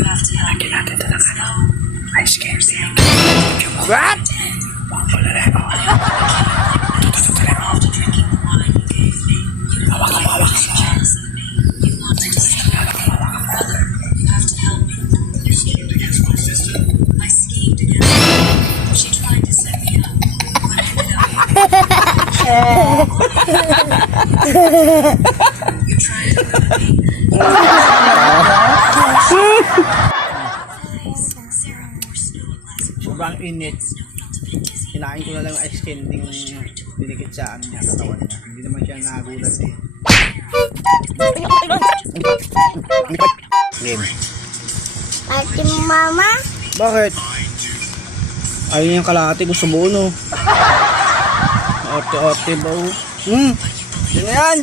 Lagyan natin ito ng ano. Ice candy. What? Wala na. Hawak. Sobrang init. Kinain ko na lang yung ice candy dinikit sa ano niya, katawan niya. Hindi naman siya nagulat eh. Game. Ate mama? Bakit? Ayaw niyang kalahati, gusto buo no. Ate ba o? Yan na yan!